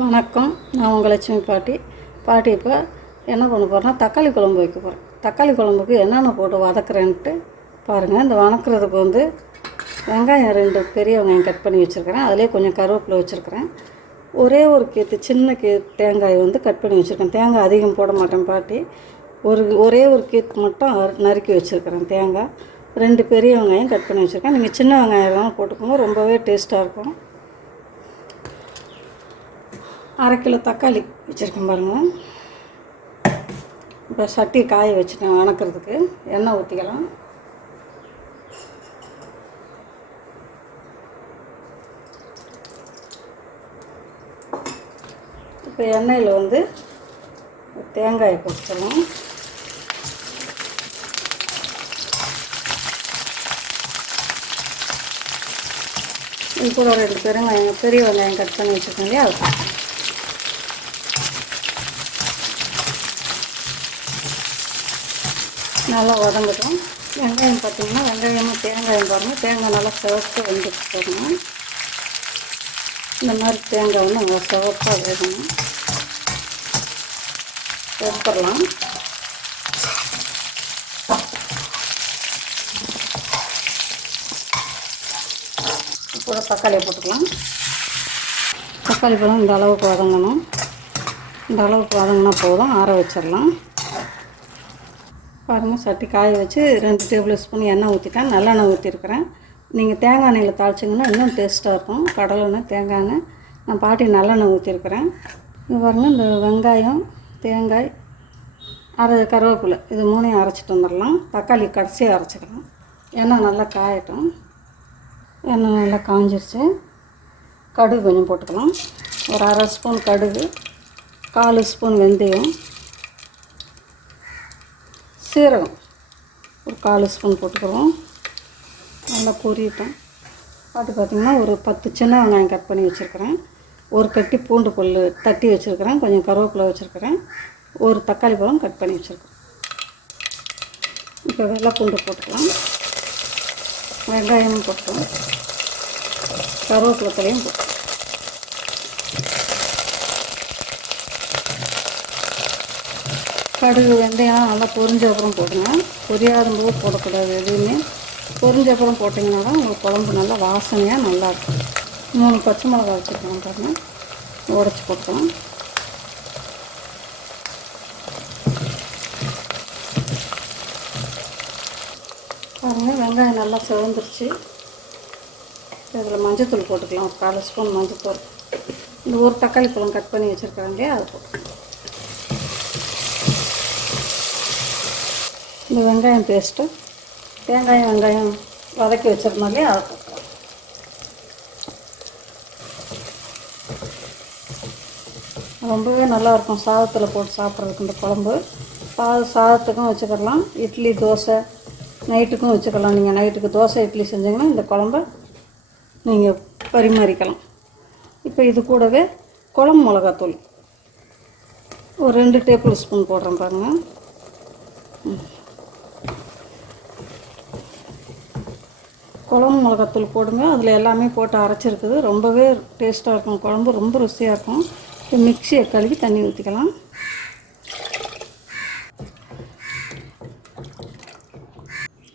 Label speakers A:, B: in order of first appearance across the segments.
A: வணக்கம். நான் உங்கள் லட்சுமி பாட்டி. பாட்டி இப்போ என்ன பண்ண போகிறேன்னா தக்காளி குழம்பு வைக்க போகிறேன் தக்காளி குழம்புக்கு என்னென்ன போட்டு வதக்குறேன்ட்டு பாருங்கள் இந்த வதக்குறதுக்கு வந்து வெங்காயம் ரெண்டு பெரிய வெங்காயம் கட் பண்ணி வச்சுருக்கிறேன். அதிலே கொஞ்சம் கருவேப்பிலை வச்சுருக்கிறேன். ஒரே ஒரு கீற்று சின்ன கீ தேங்காய் வந்து கட் பண்ணி வச்சுருக்கேன். தேங்காய் அதிகம் போட மாட்டேன் பாட்டி. ஒரு ஒரே ஒரு கீற்று மட்டும் நறுக்கி வச்சுருக்கிறேன் தேங்காய். ரெண்டு பெரிய வெங்காயம் கட் பண்ணி வச்சுருக்கேன். நீங்கள் சின்ன வெங்காயம் தான் போட்டுக்கோங்க. ரொம்பவே டேஸ்ட்டாக இருக்கும். அரை கிலோ தக்காளி வச்சுருக்கேன் பாருங்கள் இப்போ சட்டி காய வச்சுட்டேன் வணக்கிறதுக்கு எண்ணெய் ஊற்றிக்கலாம் இப்போ எண்ணெயில் வந்து தேங்காயை போட்டுக்கலாம் இது கூட ஒரு ரெண்டு பெருங்காயம் பெரிய வெங்காயம் கட் பண்ணி வச்சுருக்கேன் இல்லையா அது போட்டுக்கலாம். நல்லா வதங்கட்டும். வெங்காயம் பார்த்தீங்கன்னா வெங்காயமும் தேங்காயும் பாருங்கள் தேங்காய் நல்லா சிவப்பு வந்துட்டு போடணும் இந்த மாதிரி தேங்காய் வந்து நல்லா சிவப்பாக வேகணும். எடுத்துடலாம். இப்போ தக்காளியை போட்டுக்கலாம். தக்காளி பழம் இந்த அளவுக்கு வதங்கணும். இந்த அளவுக்கு வதங்கினா போதும். ஆற வச்சிடலாம். பாருங்கள் சட்டி காய வச்சு ரெண்டு டேபிள் ஸ்பூன் எண்ணெய் ஊற்றிட்டேன் நல்லெண்ணெய் ஊற்றிருக்கிறேன் நீங்கள் தேங்காய் எண்ணெயில் தாளிச்சிங்கன்னா இன்னும் டேஸ்ட்டாக இருக்கும். கடலெண்ணெய் தேங்காய் எண்ணெய். நான் பாட்டி நல்லெண்ணெய் ஊற்றிருக்கிறேன் இது பாருங்கள் இந்த வெங்காயம் தேங்காய் அரை கருவேப்பிலை இது மூணையும் அரைச்சிட்டு வந்துடலாம். தக்காளி கடைசியாக அரைச்சிக்கலாம் எண்ணெய் நல்லா காயட்டும். எண்ணெய் நல்லா காஞ்சிருச்சு. கடுகு கொஞ்சம் போட்டுக்கலாம். ஒரு அரை ஸ்பூன் கடுகு கால் ஸ்பூன் வெந்தயம். சீரகம். ஒரு கால் ஸ்பூன் போட்டுக்கிறோம். நல்லா பொரியட்டும் அது பார்த்திங்கன்னா ஒரு பத்து சின்ன வெங்காயம் கட் பண்ணி வச்சுருக்கிறேன். ஒரு கட்டி பூண்டு புல் தட்டி வச்சுருக்கிறேன். கொஞ்சம் கருவேப்பிலை வச்சுருக்கிறேன். ஒரு தக்காளி பழம் கட் பண்ணி வச்சுருக்கேன் இப்போ வெள்ளை பூண்டு போட்டுக்கலாம். வெங்காயமும் போட்டுக்கலாம். கருவேப்பிலை தலையும் போட்டுக்கலாம். கடுகு வெந்தயம் நல்லா பொரிஞ்ச அப்புறம் போடுங்க. பொரியாத போது போடக்கூடாது எதுவுமே. பொரிஞ்ச அப்புறம் போட்டிங்கன்னா தான் உங்களுக்கு குழம்பு நல்லா வாசனையாக நல்லாயிருக்கும் மூணு பச்சை மிளகா வச்சுருக்கோம் பாருங்க. உடச்சி போட்டுக்கலாம். பாருங்கள் வெங்காயம் நல்லா சிவந்துருச்சு. இதில் மஞ்சத்தூள் போட்டுக்கலாம். ஒரு கால் ஸ்பூன் மஞ்சத்தூள். இந்த ஒரு தக்காளி பழம் கட் பண்ணி வச்சுருக்காங்க அது போட்டுக்கலாம். இந்த வெங்காயம் பேஸ்ட்டு தேங்காயம் வெங்காயம் வதக்கி வச்சிருந்தாலே இல்லையா ரொம்பவே நல்லாயிருக்கும் சாதத்தில் போட்டு சாப்பிட்றதுக்கு இந்த குழம்பு. சாத சாதத்துக்கும் வச்சுக்கலாம் இட்லி தோசை நைட்டுக்கும் வச்சுக்கலாம். நீங்கள் நைட்டுக்கு தோசை இட்லி செஞ்சீங்கன்னா இந்த குழம்ப நீங்கள் பரிமாறிக்கலாம். இப்போ இது கூடவே குழம்பு மிளகாத்தூள். ஒரு ரெண்டு டேபிள் ஸ்பூன் போடுறேன் பாருங்கள் குழம்பு மிளகாத்தூள் போடுங்க. அதில் எல்லாமே போட்டு அரைச்சிருக்குது. ரொம்பவே டேஸ்ட்டாக இருக்கும் குழம்பு. ரொம்ப ருசியாக இருக்கும். இப்போ மிக்சியை கழுவி தண்ணி ஊற்றிக்கலாம்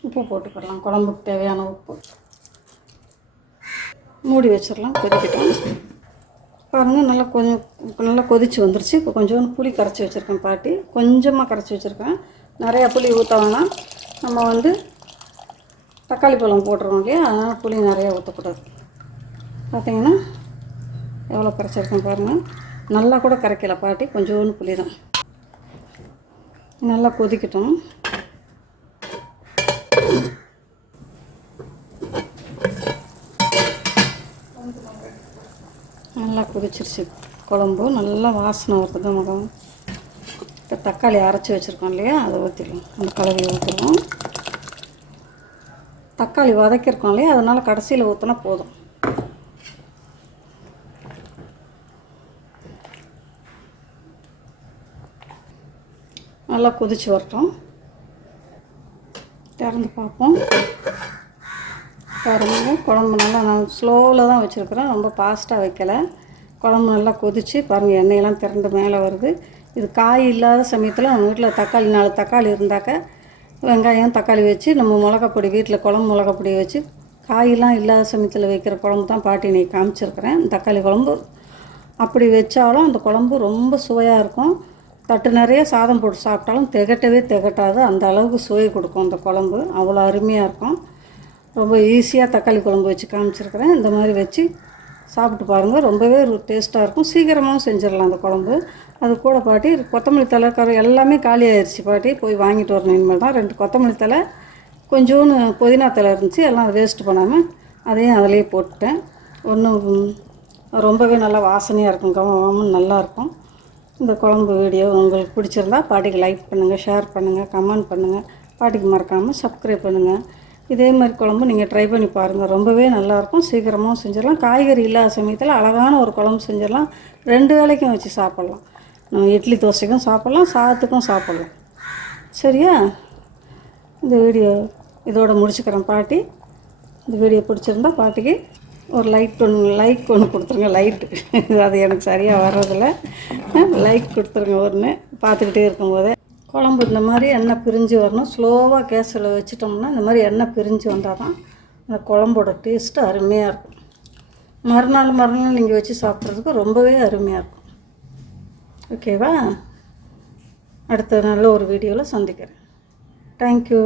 A: உப்பு போட்டுக்கலாம். குழம்புக்கு தேவையான உப்பு. மூடி வச்சிடலாம். கொதிக்கட்டும். பாருங்கள் நல்லா கொஞ்சம் நல்லா கொதிச்சு வந்துருச்சு. இப்போ கொஞ்சோண்டு புளி கரைச்சி வச்சுருக்கேன் பாட்டி. கொஞ்சமாக கரைச்சி வச்சுருக்கேன். நிறையா புளி ஊற்ற வேணாம். நம்ம வந்து தக்காளி பழம் போட்டுருவோம் இல்லையா? அதனால் புளி நிறையா ஊற்றக்கூடாது பார்த்தீங்கன்னா எவ்வளோ கரைச்சிருக்கேன் பாருங்கள் நல்லா கூட கரைக்கல பாட்டி கொஞ்சோண்டு புளி தான். நல்லா கொதிக்கட்டும். நல்லா கொதிச்சிருச்சு. குழம்பு நல்லா வாசனை வருது முகம். இப்போ தக்காளி அரைச்சி வச்சுருக்கோம் இல்லையா? அதை ஊற்றிடலாம் அந்த கலவையை ஊற்றிடுவோம் தக்காளி வதக்கியிருக்கோம் இல்லையா? அதனால் கடைசியில் ஊற்றினா போதும். நல்லா கொதிச்சு வரட்டும். திறந்து பார்ப்போம். திறந்து குழம்பு நல்லா நான் ஸ்லோவில் தான் வச்சுருக்குறேன். ரொம்ப ஃபாஸ்ட்டாக வைக்கலை. குழம்பு நல்லா கொதிச்சு பாருங்கள் எண்ணெயெல்லாம் திறந்து மேலே வருது. இது காய் இல்லாத சமயத்தில் நம்ம வீட்டில் தக்காளி நாலு தக்காளி இருந்தாக்க வெங்காயம் தக்காளி வச்சு நம்ம மிளகாப்பொடி வீட்டில் குழம்பு மிளகாப்பொடி வச்சு காயெல்லாம் இல்லாத சமயத்தில் வைக்கிற குழம்பு தான் பாட்டி நீ காமிச்சிருக்கிறேன். தக்காளி குழம்பு அப்படி வச்சாலும் அந்த குழம்பு ரொம்ப சுவையாக இருக்கும். தட்டு நிறைய சாதம் போட்டு சாப்பிட்டாலும் திகட்டவே திகட்டாது. அந்த அளவுக்கு சுவை கொடுக்கும் அந்த குழம்பு. அவ்வளோ அருமையாக இருக்கும். ரொம்ப ஈஸியாக தக்காளி குழம்பு வச்சு காமிச்சிருக்கிறேன். இந்த மாதிரி வச்சு சாப்பிட்டு பாருங்கள் ரொம்பவே டேஸ்ட்டாக இருக்கும். சீக்கிரமாகவும் செஞ்சிடலாம் அந்த குழம்பு. அது கூட பாட்டி கொத்தமல்லி தலை கரு எல்லாமே காலி ஆயிடுச்சு பாட்டி. போய் வாங்கிட்டு வரணும். இனிமேல் தான் ரெண்டு கொத்தமல்லி தலை கொஞ்சோன்னு புதினா தலை இருந்துச்சு. எல்லாம் வேஸ்ட் பண்ணாமல் அதையும் அதிலேயே போட்டுட்டேன். ஒன்றும் ரொம்பவே நல்லா வாசனையாக இருக்கும். கவனமாக நல்லாயிருக்கும் இந்த குழம்பு வீடியோ உங்களுக்கு பிடிச்சிருந்தா பாட்டிக்கு லைக் பண்ணுங்கள் ஷேர் பண்ணுங்கள் கமெண்ட் பண்ணுங்கள் பாட்டிக்கு மறக்காமல் சப்ஸ்கிரைப் பண்ணுங்கள் இதே மாதிரி குழம்பு நீங்கள் ட்ரை பண்ணி பாருங்கள் ரொம்பவே நல்லாயிருக்கும் சீக்கிரமாகவும் செஞ்சிடலாம். காய்கறி இல்லாத சமயத்தில் அழகான ஒரு குழம்பு செஞ்சிடலாம். ரெண்டு வேளைக்கும் வச்சு சாப்பிட்லாம். நம்ம இட்லி தோசைக்கும் சாப்பிட்லாம். சாதத்துக்கும் சாப்பிட்லாம். சரியா? இந்த வீடியோ இதோட முடிச்சுக்கிறேன் பாட்டி. இந்த வீடியோ பிடிச்சிருந்தா பாட்டிக்கு ஒரு லைக் ஒன்று லைக் ஒன்று கொடுத்துருங்க. லைட்டு அது எனக்கு சரியாக வர்றதில்ல. லைக் கொடுத்துருங்க ஒன்று பார்த்துக்கிட்டே இருக்கும்போதே. குழம்பு இந்த மாதிரி எண்ணெய் பிரிஞ்சு வரணும். ஸ்லோவாக கேஸில் வச்சிட்டோம்னா இந்த மாதிரி எண்ணெய் பிரிஞ்சு வந்தால் தான் அந்த குழம்போட டேஸ்ட்டு அருமையாக இருக்கும். மறுநாள் மறுநாள் நீங்கள் வச்சு சாப்பிட்றதுக்கு ரொம்பவே அருமையாக இருக்கும். ஓகேவா அடுத்த நல்ல ஒரு வீடியோவில் சந்திக்கிறேன். தேங்க்யூ